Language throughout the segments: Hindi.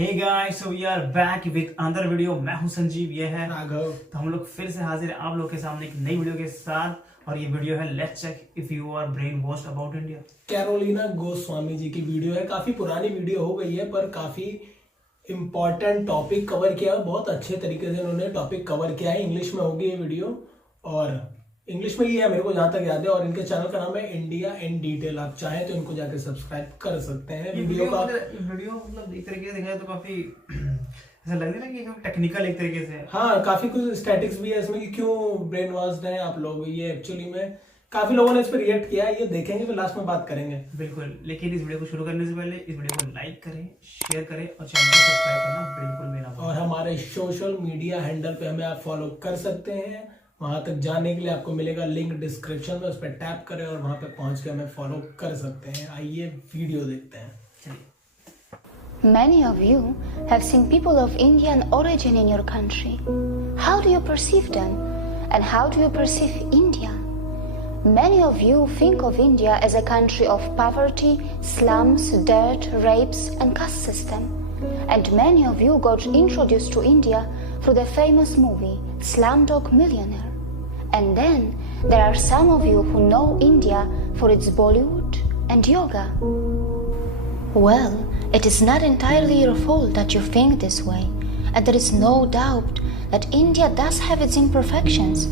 Hey guys, so we are back with another video। मैं हूं संजीव, ये है राघव। तो हम लोग फिर से हाजिर हैं आप लोग के सामने एक नई वीडियो के साथ। और ये वीडियो है let's check if you are brain washed about India. Carolina Goswami ji की वीडियो है। काफी पुरानी वीडियो हो गई है पर काफी इम्पोर्टेंट टॉपिक कवर किया है। बहुत अच्छे तरीके से उन्होंने टॉपिक कवर किया है। इंग्लिश में होगी ये वीडियो और इंग्लिश में ही है मेरे को जहां तक याद है। और इनके चैनल का नाम है इंडिया इन डिटेल। आप चाहें तो इनको जाकर सब्सक्राइब कर सकते हैं। वीडियो मतलब एक तरीके से देखा तो काफी ऐसा लग रहा है कि टेक्निकल एक तरीके से। हाँ, काफी कुछ स्टैटिक्स भी है इसमें कि क्यों ब्रेन वॉश्ड हैं आप लोग। ये एक्चुअली में काफी लोगों ने इस पर रिएक्ट किया है। ये देखेंगे फिर लास्ट में बात करेंगे। बिल्कुल, लेकिन इस वीडियो को शुरू करने से पहले इस वीडियो को लाइक करें, शेयर करें और चैनल को सब्सक्राइब करना बिल्कुल भी ना भूलें। और हमारे सोशल मीडिया हैंडल पे हमें आप फॉलो कर सकते हैं। वहां तक जाने के लिए आपको मिलेगा लिंक डिस्क्रिप्शन में, उस पर टैप करें और वहां पे पहुंच के हमें फॉलो कर सकते हैं। आइए वीडियो देखते हैं। Many of you have seen people of Indian origin in your country. How do you perceive them? And how do you perceive India? Many of you think of India as a country of poverty, slums, dirt, rapes, and caste system. And many of you got introduced to India through the famous movie Slumdog Millionaire. And then there are some of you who know India for its Bollywood and yoga. Well, it is not entirely your fault that you think this way, and there is no doubt that India does have its imperfections,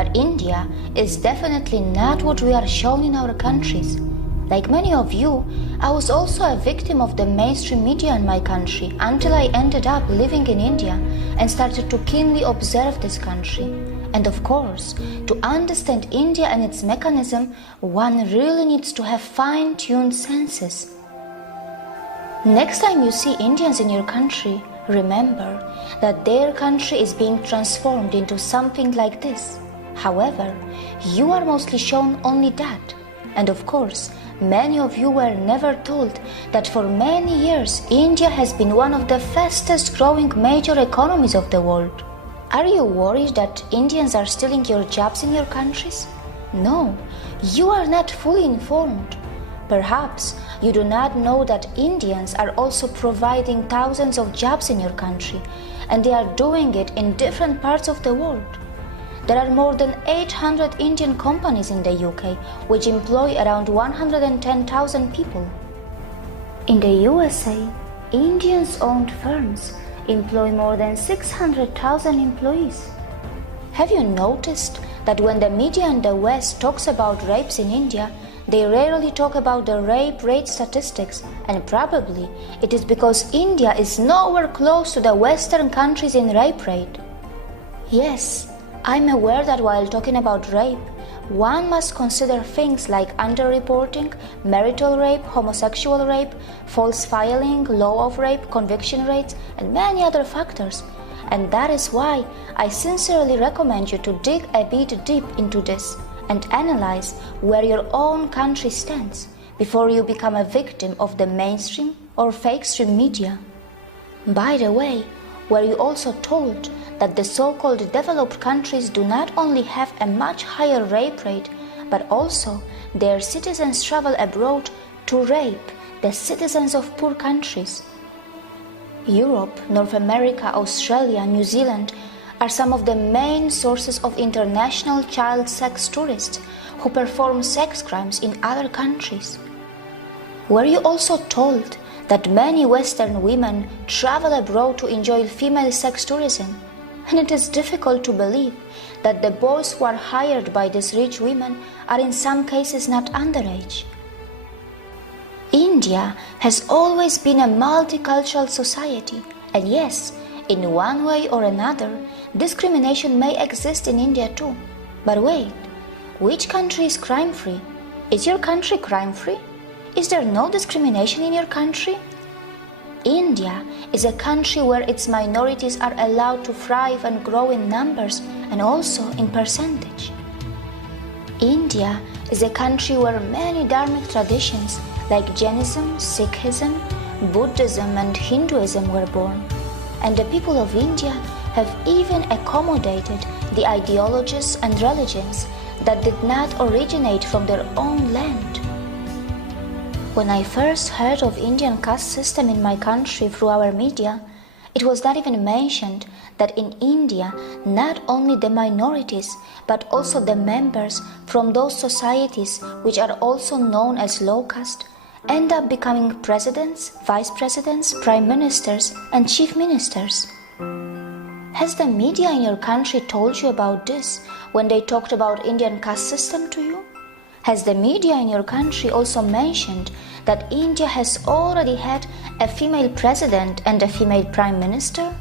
but India is definitely not what we are shown in our countries. Like many of you, I was also a victim of the mainstream media in my country until I ended up living in India and started to keenly observe this country. And of course, to understand India and its mechanism, one really needs to have fine-tuned senses. Next time you see Indians in your country, remember that their country is being transformed into something like this. However, you are mostly shown only that. And of course, many of you were never told that for many years India has been one of the fastest growing major economies of the world. Are you worried that Indians are stealing your jobs in your countries? No, you are not fully informed. Perhaps you do not know that Indians are also providing thousands of jobs in your country, and they are doing it in different parts of the world. There are more than 800 Indian companies in the UK which employ around 110,000 people. In the USA, Indians-owned firms employ more than 600,000 employees. Have you noticed that when the media in the West talks about rapes in India, they rarely talk about the rape rate statistics, and probably it is because India is nowhere close to the Western countries in rape rate. Yes, I'm aware that while talking about rape, one must consider things like underreporting, marital rape, homosexual rape, false filing, law of rape, conviction rates, and many other factors. And that is why I sincerely recommend you to dig a bit deep into this and analyze where your own country stands before you become a victim of the mainstream or fake stream media. By the way, were you also told that the so-called developed countries do not only have a much higher rape rate, but also their citizens travel abroad to rape the citizens of poor countries? Europe, North America, Australia, New Zealand are some of the main sources of international child sex tourists who perform sex crimes in other countries. Were you also told that many Western women travel abroad to enjoy female sex tourism? And it is difficult to believe that the boys who are hired by these rich women are in some cases not underage. India has always been a multicultural society, and yes, in one way or another, discrimination may exist in India too. But wait, which country is crime-free? Is your country crime-free? Is there no discrimination in your country? India is a country where its minorities are allowed to thrive and grow in numbers and also in percentage. India is a country where many dharmic traditions like Jainism, Sikhism, Buddhism and Hinduism were born. And the people of India have even accommodated the ideologies and religions that did not originate from their own land. When I first heard of Indian caste system in my country through our media, it was not even mentioned that in India, not only the minorities, but also the members from those societies which are also known as low caste, end up becoming presidents, vice presidents, prime ministers, and chief ministers. Has the media in your country told you about this when they talked about Indian caste system to you? Has the media in your country also mentioned that India has already had a female president and a female prime minister?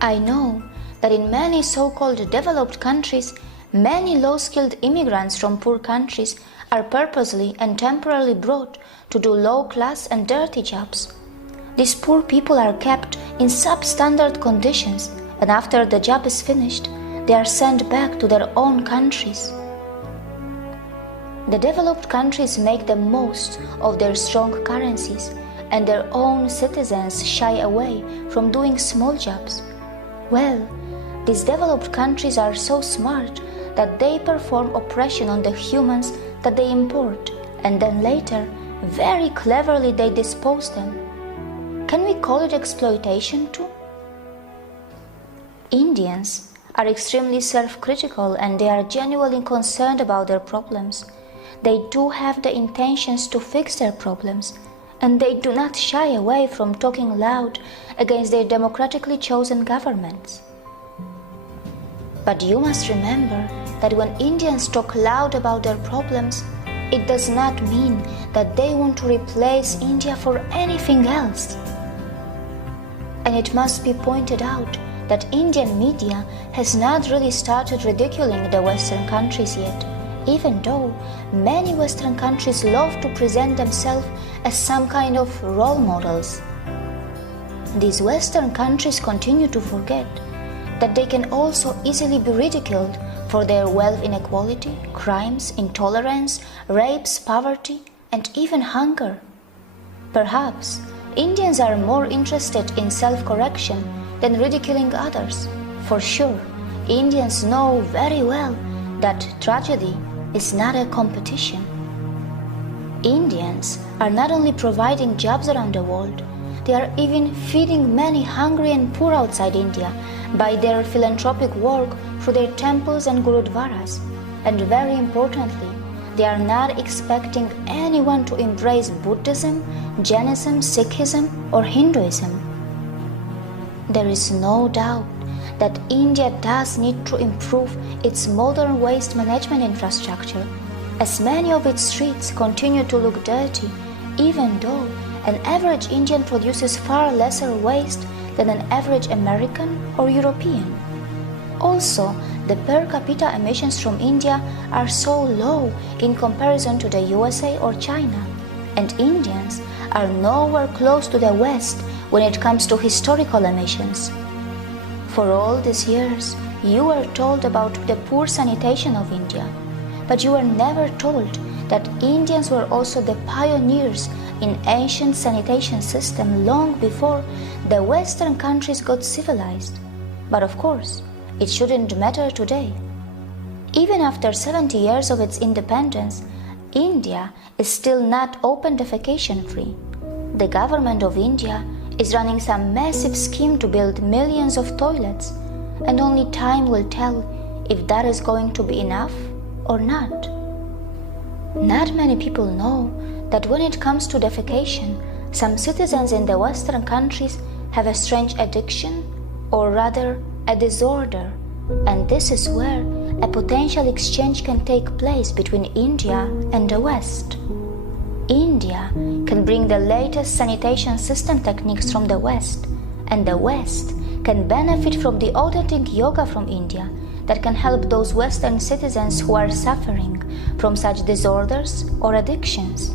I know that in many so-called developed countries, many low-skilled immigrants from poor countries are purposely and temporarily brought to do low-class and dirty jobs. These poor people are kept in substandard conditions, and after the job is finished, they are sent back to their own countries. The developed countries make the most of their strong currencies, and their own citizens shy away from doing small jobs. Well, these developed countries are so smart that they perform oppression on the humans that they import, and then later, very cleverly they dispose them. Can we call it exploitation too? Indians are extremely self-critical and they are genuinely concerned about their problems. They do have the intentions to fix their problems, and they do not shy away from talking loud against their democratically chosen governments. But you must remember that when Indians talk loud about their problems, it does not mean that they want to replace India for anything else. And it must be pointed out that Indian media has not really started ridiculing the Western countries yet, even though many Western countries love to present themselves as some kind of role models. These Western countries continue to forget that they can also easily be ridiculed for their wealth inequality, crimes, intolerance, rapes, poverty, and even hunger. Perhaps Indians are more interested in self-correction than ridiculing others. For sure, Indians know very well that tragedy is not a competition. Indians are not only providing jobs around the world, they are even feeding many hungry and poor outside India by their philanthropic work through their temples and gurudwaras. And very importantly, they are not expecting anyone to embrace Buddhism, Jainism, Sikhism, or Hinduism. There is no doubt that India does need to improve its modern waste management infrastructure, as many of its streets continue to look dirty, even though an average Indian produces far lesser waste than an average American or European. Also, the per capita emissions from India are so low in comparison to the USA or China, and Indians are nowhere close to the West when it comes to historical emissions. For all these years, you were told about the poor sanitation of India, but you were never told that Indians were also the pioneers in ancient sanitation system long before the Western countries got civilized. But of course, it shouldn't matter today. Even after 70 years of its independence, India is still not open defecation free. The government of India is running some massive scheme to build millions of toilets, and only time will tell if that is going to be enough or not. Not many people know that when it comes to defecation, some citizens in the Western countries have a strange addiction, or rather a disorder, and this is where a potential exchange can take place between India and the West. India can bring the latest sanitation system techniques from the West, and the West can benefit from the authentic yoga from India that can help those Western citizens who are suffering from such disorders or addictions.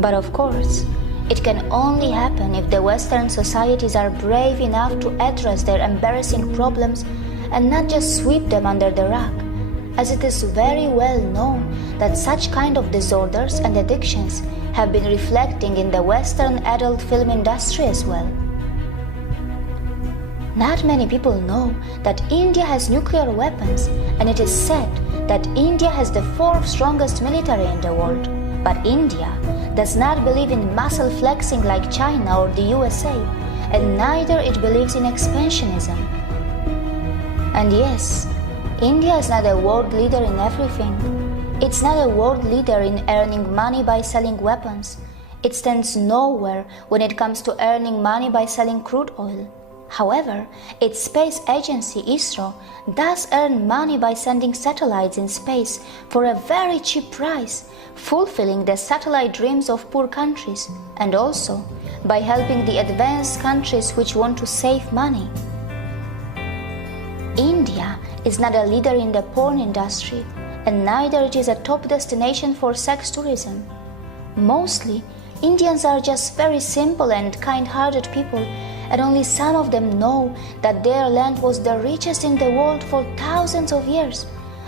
But of course, it can only happen if the Western societies are brave enough to address their embarrassing problems and not just sweep them under the rug, as it is very well known that such kind of disorders and addictions have been reflecting in the Western adult film industry as well. Not many people know that India has nuclear weapons, and it is said that India has the 4th strongest military in the world, But India does not believe in muscle flexing like China or the USA, and neither it believes in expansionism. And yes, India is not a world leader in everything. It's not a world leader in earning money by selling weapons. It stands nowhere when it comes to earning money by selling crude oil. However, its space agency ISRO does earn money by sending satellites in space for a very cheap price, fulfilling the satellite dreams of poor countries, and also by helping the advanced countries which want to save money. India is not a leader in the porn industry, and neither it is a top destination for sex tourism. Mostly, Indians are just very simple and kind-hearted people, and only some of them know that their land was the richest in the world for thousands of years,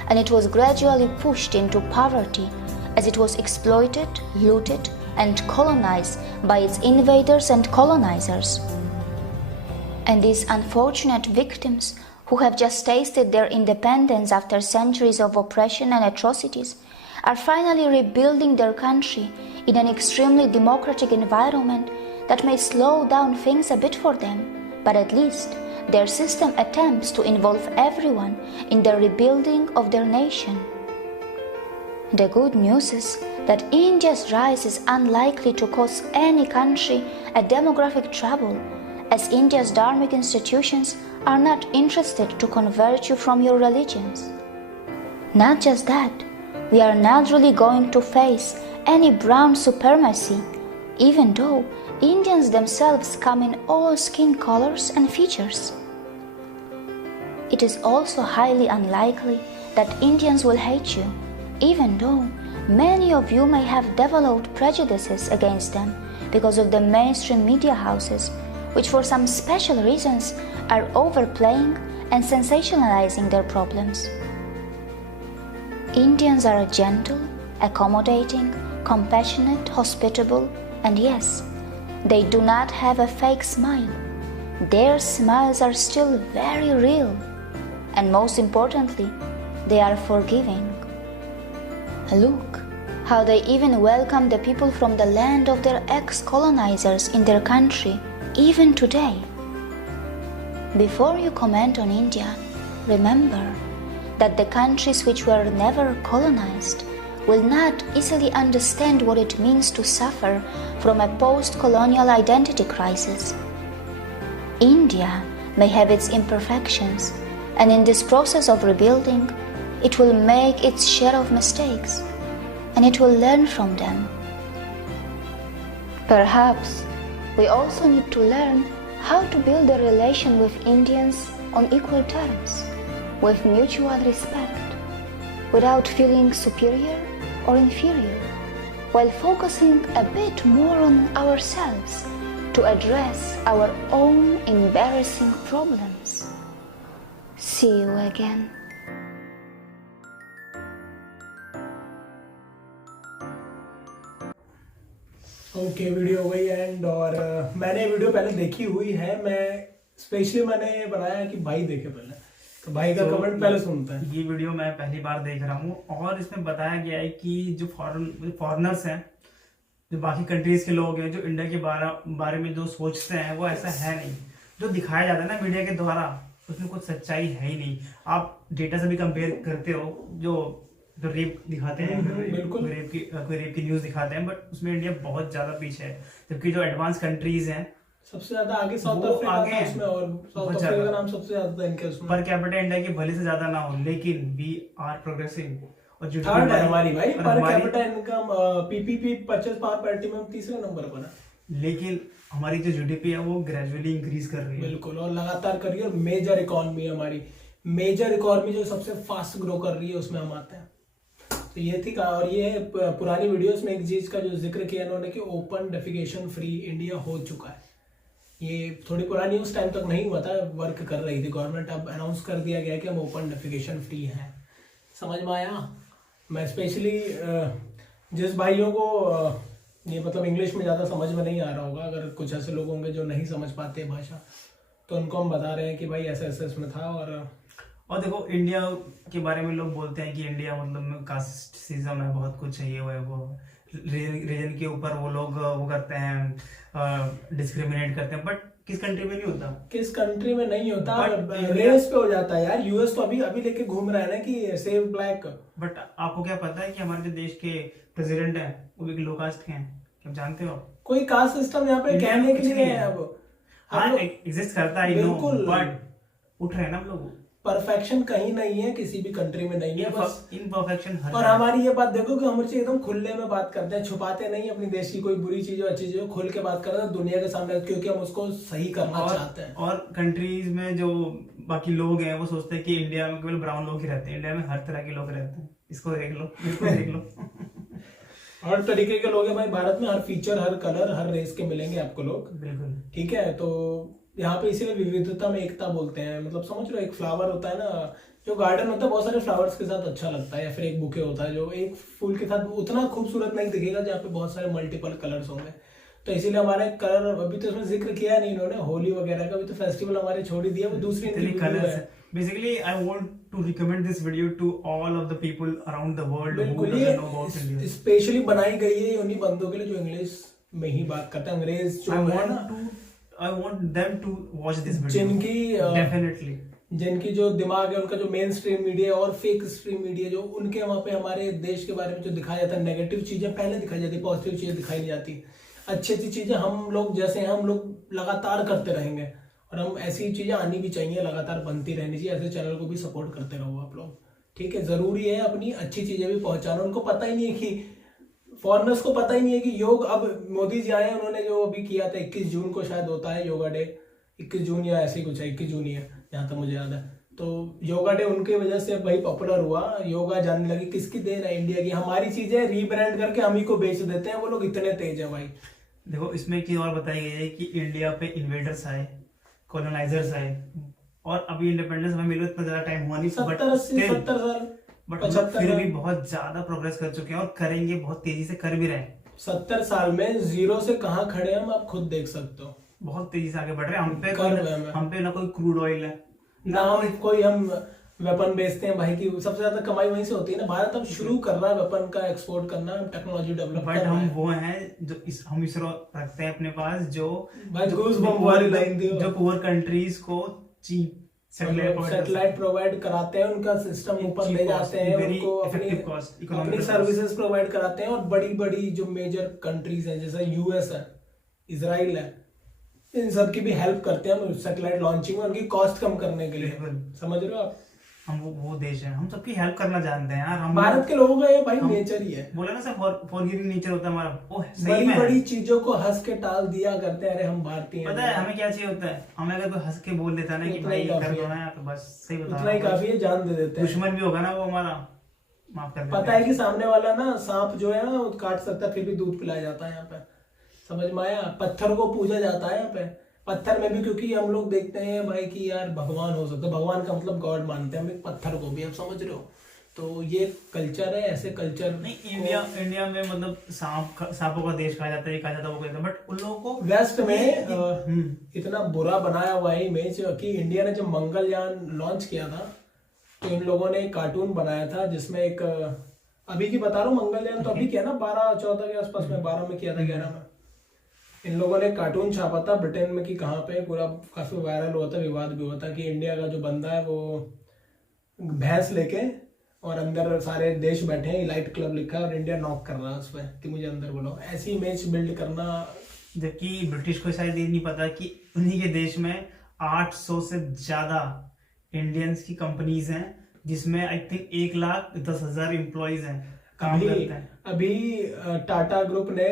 and it was gradually pushed into poverty as it was exploited, looted, and colonized by its invaders and colonizers. And these unfortunate victims who have just tasted their independence after centuries of oppression and atrocities are finally rebuilding their country in an extremely democratic environment that may slow down things a bit for them, but at least their system attempts to involve everyone in the rebuilding of their nation. The good news is that India's rise is unlikely to cause any country a demographic trouble, as India's dharmic institutions are not interested to convert you from your religions. Not just that, we are not really going to face any brown supremacy, even though Indians themselves come in all skin colors and features. It is also highly unlikely that Indians will hate you, even though many of you may have developed prejudices against them because of the mainstream media houses, which for some special reasons are overplaying and sensationalizing their problems. Indians are gentle, accommodating, compassionate, hospitable, and yes, they do not have a fake smile. Their smiles are still very real, and most importantly, they are forgiving. Look how they even welcome the people from the land of their ex-colonizers in their country, even today. Before you comment on India, remember that the countries which were never colonized will not easily understand what it means to suffer from a post-colonial identity crisis. India may have its imperfections, and in this process of rebuilding, it will make its share of mistakes, and it will learn from them. Perhaps we also need to learn how to build a relation with Indians on equal terms, with mutual respect, without feeling superior or inferior, while focusing a bit more on ourselves to address our own embarrassing problems. See you again. Okay video हो गई एंड और मैंने वीडियो पहले देखी हुई है। मैंने बनाया कि भाई देखे पहले, तो भाई का कमेंट पहले सुनता है। ये वीडियो मैं पहली बार देख रहा हूँ और इसमें बताया गया है कि जो फॉरेनर्स हैं, जो बाकी कंट्रीज के लोग हैं, जो इंडिया के बारे में जो सोचते हैं, वो ऐसा है नहीं। जो दिखाया जाता है ना मीडिया के द्वारा, उसमें कुछ सच्चाई है ही नहीं। आप डेटा से भी कंपेयर करते हो, जो रेप दिखाते हैं, बिल्कुल कोई रेप की न्यूज दिखाते हैं, बट उसमें इंडिया बहुत ज्यादा पीछे है, जबकि जो एडवांस कंट्रीज हैं सबसे ज्यादा आगे साउथ अफ्रीका है उसमें, और साउथ अफ्रीका का नाम सबसे ज्यादा था इनके उसमें। पर कैपिटा इंडिया की भले से ज्यादा ना हो, लेकिन वी आर प्रोग्रेसिंग। और जो थर्ड है हमारी भाई per capita income, PPP purchase power parity में हम तीसरे नंबर पर है। लेकिन हमारी जो जीडीपी है वो ग्रेजुअली इंक्रीज कर रही है। बिल्कुल, और लगातार कर रही है। और मेजर इकोनॉमी हमारी, मेजर इकोनॉमी जो सबसे फास्ट ग्रो कर रही है उसमें हम आते हैं। तो ये थी और ये पुरानी वीडियोस में एक चीज का जो जिक्र किया इन्होंने कि ओपन डेफिकेशन फ्री इंडिया हो चुका है। ये थोड़ी पुरानी, उस टाइम तक नहीं हुआ था, वर्क कर रही थी गवर्नमेंट। अब अनाउंस कर दिया गया कि हम ओपन डेफिकेशन फ्री हैं। समझ में आया? मैं स्पेशली जिस भाइयों को ये मतलब इंग्लिश में ज़्यादा समझ में नहीं आ रहा होगा, अगर कुछ ऐसे लोग होंगे जो नहीं समझ पाते भाषा, तो उनको हम बता रहे हैं कि भाई ऐसा ऐसा इसमें था। और देखो इंडिया के बारे में लोग बोलते हैं कि इंडिया मतलब कास्टिज्म है, बहुत कुछ है, ये वो रीजन के ऊपर वो लोग वो करते हैं, डिस्क्रिमिनेट करते हैं, बट किस कंट्री में नहीं होता? किस कंट्री में नहीं होता, But रेस पे हो जाता है यार। यूएस तो अभी अभी लेके घूम रहा है ना कि सेव ब्लैक। बट आपको क्या पता है कि हमारे जो देश के प्रेसिडेंट हैं वो भी लो कास्ट के हैं? क्या आप जानते हो? कोई कास्ट सिस्टम यहाँ पे इंडिया कहने में के कुछ लिए नहीं है है। अब। हाँ, हम लोग एग्जिस्ट करता है, बिल्कुल। बट उठ रहे हैं ना हम लोग। परफेक्शन कहीं नहीं है, किसी भी कंट्री में नहीं है, बस इम्परफेक्शन हर और जगह। हमारी ये बात देखो कि हम मुझसे एकदम खुले में बात करते हैं, छुपाते नहीं अपनी देश की कोई बुरी चीज हो अच्छी चीज हो, खुल के बात करते हैं दुनिया के सामने, क्योंकि हम उसको सही करना चाहते हैं। और कंट्रीज में जो बाकी लोग हैं वो सोचते हैं कि इंडिया में केवल ब्राउन लोग ही रहते हैं, इंडिया में हर तरह के लोग रहते हैं। इसको देख लो, इसको देख लो। हर तरीके के लोग हैं भाई भारत में, हर फीचर, हर कलर, हर रेस के मिलेंगे आपको लोग। बिल्कुल। ठीक है, तो यहाँ पे इसीलिए विविधता में एकता बोलते हैं। मतलब समझ लो, एक फ्लावर होता है ना, जो गार्डन होता है बहुत सारे फ्लावर्स के साथ अच्छा लगता है, या फिर एक बुके होता है जो एक फूल के साथ उतना खूबसूरत नहीं दिखेगा, जहाँ पे बहुत सारे मल्टीपल कलर्स होंगे। तो इसीलिए हमारे कलर, अभी तो इसमें जिक्र किया नहीं इन्होंने होली वगैरह का, अभी तो फेस्टिवल हमारे छोड़ ही दिया, वो दूसरी कलर्स है। Basically I want to recommend this video to all of the people around the world who doesn't know about India. Specially बनाई गई है उन्हीं बंदों के लिए जो इंग्लिश में ही बात करते हैं, अंग्रेज जो है ना, I want them to watch this video. जिनकी definitely जिनकी जो दिमाग है, उनका जो मेन स्ट्रीम मीडिया और फेक स्ट्रीम मीडिया, जो उनके वहाँ पे हमारे देश के बारे में जो दिखाया जाता है, नेगेटिव चीजें पहले दिखाई जाती है, पॉजिटिव चीजें दिखाई नहीं जाती। अच्छी अच्छी चीजें हम लोग जैसे हैं, हम लोग लगातार करते रहेंगे, और हम ऐसी चीजें आनी भी चाहिए, लगातार बनती रहनी चाहिए। ऐसे चैनल को भी सपोर्ट करते रहो आप लोग, ठीक है। जरूरी है अपनी अच्छी चीजें भी पहुंचाना। उनको पता ही नहीं है कि, फॉरेनर्स को पता ही नहीं है कि योग, अब मोदी जी आए हैं, उन्होंने जो अभी किया था 21 जून को शायद होता है योगा डे, 21 जून या ऐसे ही कुछ है, 21 जून ही है जहाँ तक मुझे याद है। तो योगा डे उनके वजह से भाई पॉपुलर हुआ, योगा जानने लगी। किसकी देन है? इंडिया की। हमारी चीजें रीब्रांड करके हम ही को बेच देते हैं, वो लोग इतने तेज है भाई। देखो इसमें एक चीज और बताई गई है कि इंडिया पे इन्वेडर्स आए, कॉलोनाइजर्स आए, और अभी इंडिपेंडेंस हमें मिले इतना ज्यादा टाइम हुआ नहीं, 70 साल, बट फिर भी बहुत ज्यादा प्रोग्रेस कर चुके हैं और करेंगे, बहुत तेजी से कर भी रहे हैं। 70 साल में जीरो से कहाँ खड़े हैं हम, आप खुद देख सकते हो। बहुत तेजी से आगे बढ़ रहे हैं। हम पे ना कोई क्रूड ऑयल है, ना कोई हम वेपन बेचते हैं भाई की, सबसे ज्यादा कमाई वहीं से होती है ना। भारत अब शुरू कर रहा है वेपन का एक्सपोर्ट करना, टेक्नोलॉजी डेवलप बट हम वो हैं जो हम इसरो रखते हैं अपने पास, जो भाई गूज बम वाली लाइन दी, जो पुअर कंट्रीज को चीप सैटेलाइट प्रोवाइड कराते हैं, उनका सिस्टम ऊपर ले जाते हैं, उनको अपनी सर्विसेज प्रोवाइड कराते हैं। और बड़ी बड़ी जो मेजर कंट्रीज हैं जैसे यूएस है, इजराइल है, इन सब की भी हेल्प करते हैं हम सैटेलाइट लॉन्चिंग में, उनकी कॉस्ट कम करने के लिए। समझ रहे हो आप? हम वो देश है, हम सबकी हेल्प करना जानते हैं यार। हम भारत के लोगों का ये भाई नेचर ही है। बोला ना सर, फॉरगिविंग नेचर होता है हमारा। ओ सही बड़ी में बड़ी चीजों को हंस के टाल दिया करते हैं। अरे हम भारतीय हैं। पता है हमें क्या चाहिए होता है? हमें अगर कोई हंस के बोल देता है ना कि भाई कर दो ना, तो बस सही बता, उतना ही काफी है, जान दे देते हैं। दुश्मन भी होगा ना वो हमारा, माफ कर देते पता है कि सामने वाला ना सांप जो है ना वो काट सकता है, फिर भी दूध पिलाया जाता है यहाँ पे। समझ में आया? पत्थर को पूजा जाता है यहाँ पे, पत्थर में भी, क्योंकि हम लोग देखते हैं भाई कि यार भगवान हो सकता है, भगवान का मतलब गॉड मानते हैं हम एक पत्थर को भी, आप समझ रहे हो? तो ये कल्चर है, ऐसे कल्चर नहीं। इंडिया में मतलब सांपों का देश कहा जाता है, ये कहा जाता है, वो कहते हैं, बट उन लोगों को वेस्ट में इतना बुरा बनाया हुआ है इमेज कि इंडिया ने जब मंगलयान लॉन्च किया था तो इन लोगों ने एक कार्टून बनाया था जिसमें एक, अभी की बता रहा हूँ, मंगलयान तो अभी किया ना 12-14 के आसपास में, 12 में किया था, 11 में। इन लोगों ने कार्टून छापा था ब्रिटेन में कि कहाँ पे, पूरा काफी वायरल हुआ था, विवाद भी हुआ था कि इंडिया का जो बंदा है वो भैंस लेके और अंदर सारे देश बैठे हैं, इलाइट क्लब लिखा है और इंडिया नॉक कर रहा है उस पर कि मुझे अंदर बुलाओ। ऐसी इमेज बिल्ड करना, जबकि ब्रिटिश को शायद ये नहीं पता कि उन्हीं के देश में 800 से ज्यादा इंडियंस की कंपनीज हैं, जिसमें आई थिंक 1,10,000 एम्प्लॉइज हैं, काम करते हैं। अभी टाटा ग्रुप ने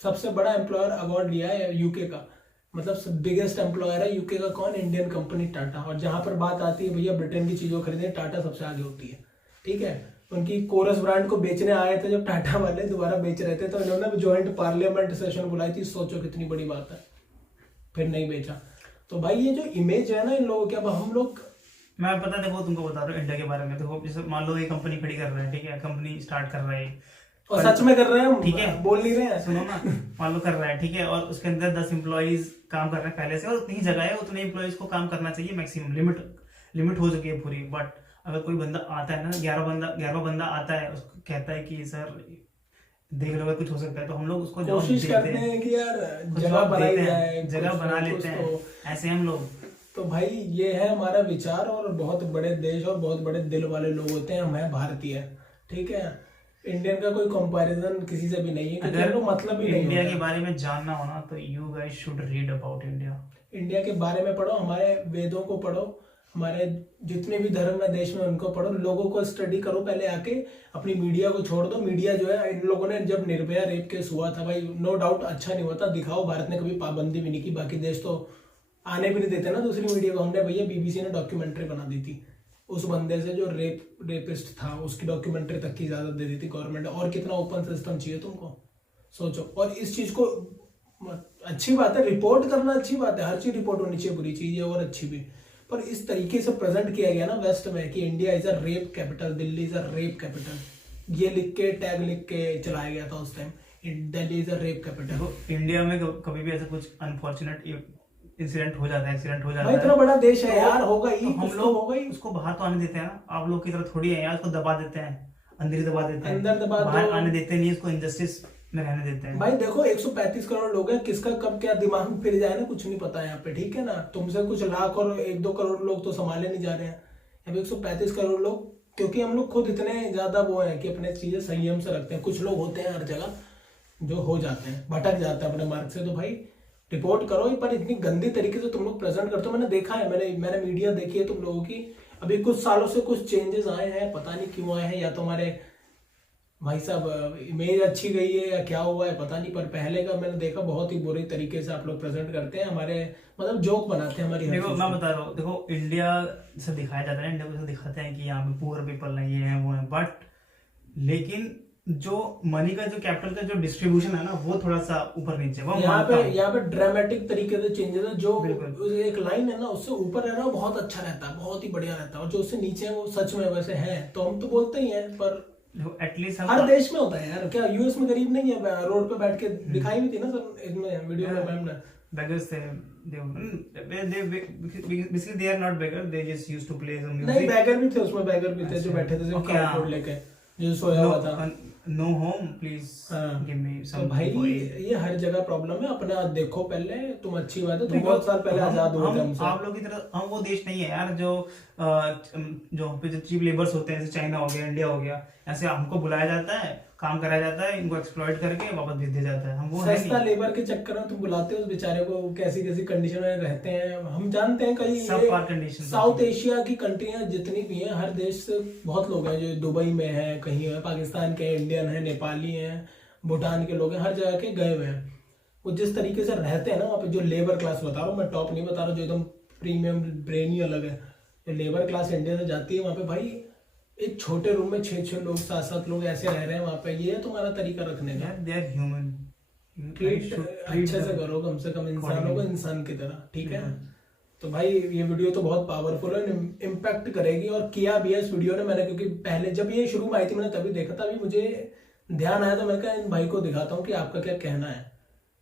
सबसे बड़ा एम्प्लॉयर अवार्ड लिया है यूके का, मतलब बिगेस्ट एम्प्लॉयर है यूके का। कौन? Indian company Tata. और जहां पर बात आती है भैया ब्रिटेन की चीजों खरीदने, टाटा सबसे आगे होती है, ठीक है। उनकी कोरस ब्रांड को बेचने आए थे जब टाटा वाले दोबारा बेच रहे थे, तो इन्होंने ज्वाइंट पार्लियामेंट सेशन बुलाई थी, सोचो कितनी बड़ी बात है, फिर नहीं बेचा। तो भाई ये जो इमेज है ना इन लोगों की, अब हम लोग, मैं पता देखो तुमको बता रहा हूँ इंडिया के बारे में। देखो जैसे मान लो ये कंपनी खड़ी कर रहे हैं, ठीक है, कंपनी स्टार्ट कर रहा है और सच में कर रहे हैं हम, ठीक है, बोल नहीं रहे हैं, सुनो ना, मान लो कर रहा है, ठीक है, और उसके अंदर 10 एम्प्लॉइज काम कर रहे हैं पहले से, और उतनी जगह है, उतने एम्प्लॉइज को काम करना चाहिए मैक्सिमम, लिमिट हो चुकी है पूरी। बट अगर कोई बंदा आता है ना, 11वां बंदा आता है, उसको कहता है कि सर देख लो अगर कुछ हो सकता है, तो हम लोग उसको जवाब कोशिश देते करते हैं, हैं कि यार उसको जगह जवाब बनाई देते जाए, हैं, जगह कुछ बना ना लेते कुछ हैं, ऐसे हम लोग। तो भाई ये है हमारा विचार। और बहुत बड़े देश और बहुत बड़े दिल वाले लोग होते हैं, हम हैं भारतीय, ठीक है। इंडियन का कोई कंपैरिजन किसी से भी नहीं है, क्योंकि हम लोग मतलब ही नहीं इंडिया होता के बारे में जानना हो ना, तो you guys should read about India. India के बारे में पढ़ो, हमारे वेदों को पढ़ो, हमारे जितने भी धर्म है देश में उनको पढ़ो, लोगों को स्टडी करो पहले आके। अपनी मीडिया को छोड़ दो। मीडिया जो है, इन लोगों ने जब निर्भया रेप केस हुआ था भाई, नो डाउट अच्छा नहीं हुआ था, दिखाओ। भारत ने कभी पाबंदी भी नहीं की, बाकी देश तो आने भी नहीं देते ना दूसरी मीडिया को। हमने भैया बीबीसी ने डॉक्यूमेंट्री बना दी थी उस बंदे से जो रेपिस्ट था, उसकी डॉक्यूमेंट्री तक की इजाजत दे दी थी गवर्नमेंट। और कितना ओपन सिस्टम चाहिए तुमको, सोचो। और इस चीज को अच्छी बात है, रिपोर्ट करना अच्छी बात है, हर चीज रिपोर्ट होनी चाहिए, बुरी चीज है और अच्छी भी। पर इस तरीके से प्रेजेंट किया गया ना वेस्ट में कि India is a rape capital, Delhi is a rape capital, ये लिख के टैग लिख के चलाया गया था उस time, Delhi is a rape capital. India में कभी भी ऐसा कुछ अनफॉर्चुनेट इंसिडेंट हो जाता है, एक्सीडेंट हो जाता भाई है, इतना बड़ा देश है तो यार, होगा ही, तो हम कुछ तो लोग होगा ही। उसको बाहर तो आने देते हैं ना। आप लोग की तरह थोड़ी है यार, उसको दबा देते हैं, अंदर ही दबा देते हैं, अंदर दबा दो। बाहर आने देते नहीं, उसको इंजस्टिस में रहने देते हैं। भाई देखो 135 करोड़ लोग हैं, किसका कब क्या दिमाग फिर जाए ना कुछ नहीं पता यहाँ पे, ठीक है ना। तुमसे कुछ लाख और 1-2 करोड़ लोग तो संभाले नहीं जा रहे हैं, अब 135 करोड़ लोग। क्योंकि हम लोग खुद इतने ज्यादा वो हैं कि अपने चीजें संयम से रखते हैं। कुछ लोग होते हैं हर जगह जो हो जाते हैं, भटक जाते हैं अपने मार्ग से। तो भाई रिपोर्ट करो, पर इतनी गंदी तरीके से तुम लोग प्रेजेंट करते हो। मैंने देखा है, मैंने मीडिया देखी है तुम लोगों की। अभी कुछ सालों से कुछ चेंजेस आए हैं, पता नहीं क्यों आए हैं, या तो हमारे भाई साहब इमेज अच्छी गई है या क्या हुआ है पता नहीं। पर पहले का मैंने देखा बहुत ही बुरी तरीके से आप लोग प्रेजेंट करते हैं, हमारे मतलब जोक बनाते हैं हमारी हर देखो चीज़ मैं को। बता रहा हूँ, देखो इंडिया से दिखाया जाता है, इंडिया को दिखाते हैं कि यहाँ पे पुअर पीपल नहीं है, वो है, बट लेकिन जो मनी का, जो कैपिटल का जो डिस्ट्रीब्यूशन है ना, वो थोड़ा सा ऊपर नीचे, वो यहाँ मानता हूँ। पे ड्रामेटिक तरीके से चेंजेस है। जो बिल्कुल। एक लाइन है ना, उससे ऊपर है ना, वो बहुत अच्छा रहता है, बहुत ही बढ़िया रहता है। और जो उससे नीचे है वो सच में वैसे है, तो हम तो बोलते ही हैं। पर एटलीस्ट हर देश में होता है यार, क्या यूएस में गरीब नहीं है? रोड पे बैठ के दिखाई भी थी ना सर इसमें वीडियो में मैम ने। beggars they basically they are not beggar, they just used to play some music. नहीं, बैगर भी थे उसमें, बैगर भी थे जो बैठे थे सिर्फ कार्डबोर्ड लेके, जो सोया हुआ था। No home, please give me तो some भाई to eat. ये हर जगह प्रॉब्लम है। अपना देखो पहले, तुम अच्छी बात है, तुम बहुत साल पहले आजाद हुए थे हमसे। आप लोग की तरह हम वो देश नहीं है यार जो जो चीप लेबर्स होते हैं, जैसे चाइना हो गया, इंडिया हो गया, ऐसे हमको बुलाया जाता है, काम कराया जाता है, इनको एक्सप्लॉइट करके वापस भेज दिया जाता है। हम वो सस्ता लेबर के चक्कर में तुम बुलाते हो उस बेचारे को, कैसी कैसी कंडीशन में रहते हैं हम जानते हैं। कहीं कंडीशन साउथ एशिया की कंट्रियां जितनी भी हैं, हर देश से बहुत लोग हैं जो दुबई में है, कहीं है, पाकिस्तान के, इंडियन है, नेपाली हैं, भूटान के लोग हैं, हर जगह के गए हुए हैं। वो जिस तरीके से रहते हैं ना वहाँ पे, जो लेबर क्लास बता रहा हूँ मैं, टॉप नहीं बता रहा हूँ, जो एकदम प्रीमियम ब्रेन ही अलग है। जो लेबर क्लास इंडिया से जाती है वहाँ पे भाई, एक छोटे रूम में 6-6 लोग, 7-7 लोग ऐसे रह रहे हैं वहाँ पे। ये है तुम्हारा तरीका रखने का। दे आर ह्यूमन, ट्रीट अच्छे से करो, कम से कम इंसानों को इंसान की तरह, ठीक है। तो भाई ये वीडियो तो बहुत पावरफुल है, इम्पैक्ट करेगी। और किया भी है इस वीडियो ने मैंने, क्योंकि पहले जब ये शुरू में आई थी मैंने तभी देखा था। अभी मुझे ध्यान आया तो मैंने कहा इन भाई को दिखाता हूँ कि आपका क्या कहना है,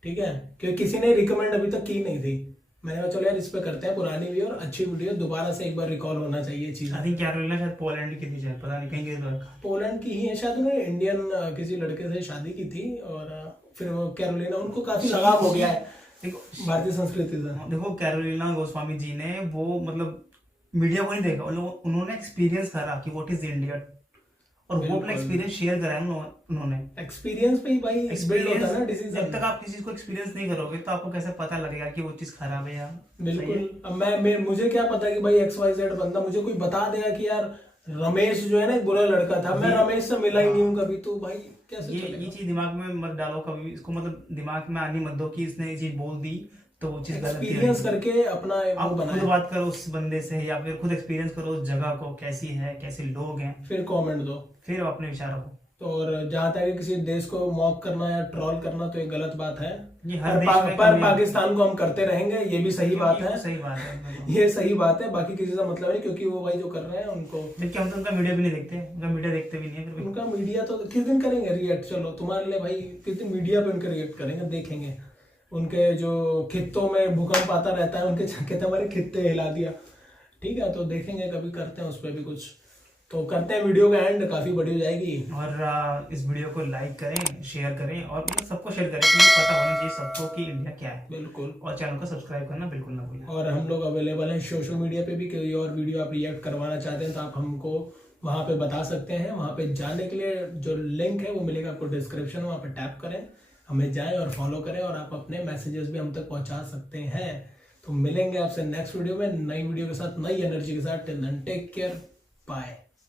ठीक है। क्योंकि किसी ने रिकमेंड अभी तक की नहीं थी, मैंने कहा चलो यार इस पे करते हैं पुरानी भी और अच्छी वीडियो, दोबारा से एक बार रिकॉल होना चाहिए चीज। आई थिंक कैरोलिना शायद पोलैंड की थी, शायद पता नहीं कहीं पोलैंड की ही है शायद, उन्होंने इंडियन किसी लड़के से शादी की थी और फिर वो कैरोलिना, उनको काफी लगाव हो गया है देखो भारतीय संस्कृति से। देखो कैरोलिना गोस्वामी जी ने वो मतलब मीडिया को नहीं देखा, उन्होंने एक्सपीरियंस करा कि व्हाट इज इंडिया, और वो अपना एक्सपीरियंस शेयर करा है उन्होंने। एक्सपीरियंस पे ही भाई बिल्ड होता है ना डिसीजन। जब तक आप किसी चीज को एक्सपीरियंस नहीं करोगे तो आपको कैसे पता लगेगा कि वो चीज खराब है या बिल्कुल। अब मैं मुझे क्या पता कि भाई XYZ बंदा मुझे कोई बता देगा कि यार रमेश जो है ना एक बुरा लड़का था, मैं रमेश से मिला ही नहीं हूँ कभी, तो भाई कैसे ये चीज दिमाग में मत डालो कभी, इसको मतलब दिमाग में आनी मत दो कि इसने ये चीज बोल दी तो वो चीज गलत है। एक्सपीरियंस करके अपना आप खुद बात करो उस बंदे से, या फिर खुद एक्सपीरियंस करो उस जगह को, कैसी है, कैसे लोग हैं, फिर कमेंट दो, फिर अपने विचार रखो। तो और जहां तक किसी देश को मॉक करना या ट्रोल करना तो ये गलत बात है। ये हर पर पाकिस्तान को हम करते रहेंगे, ये भी सही बात है, सही बात है, ये सही बात है। बाकी किसी से मतलब नहीं, क्योंकि वो भाई जो कर रहे हैं उनको, देखिए हम तो उनका मीडिया भी नहीं देखते, उनका मीडिया देखते भी नहीं है। उनका मीडिया तो किस दिन करेंगे रिएक्ट, चलो तुम्हारे लिए भाई किस दिन मीडिया पे उनके रिएक्ट करेंगे, देखेंगे। उनके जो खित्तों में भूकंप आता रहता है, उनके कहते हमारे खित्ते हिला दिया, ठीक है, तो देखेंगे कभी, करते हैं उस पर भी कुछ। तो करते हैं वीडियो का एंड, काफी बड़ी हो जाएगी। और इस वीडियो को लाइक करें, शेयर करें और मतलब सबको शेयर करें, क्योंकि पता होना चाहिए सबको कि इंडिया क्या है। बिल्कुल। और चैनल को सब्सक्राइब करना बिल्कुल ना भूलें। और हम लोग अवेलेबल हैं सोशल मीडिया पे भी, कोई और वीडियो आप रिएक्ट करवाना चाहते हैं तो आप हमको वहाँ पे बता सकते हैं। वहाँ पे जाने के लिए जो लिंक है वो मिलेगा आपको डिस्क्रिप्शन में, वहाँ पे टैप करें, हमें जाएं और फॉलो करें, और आप अपने मैसेजेस भी हम तक पहुँचा सकते हैं। तो मिलेंगे आपसे नेक्स्ट वीडियो में, नई वीडियो के साथ, नई एनर्जी के साथ। Till then take care, bye.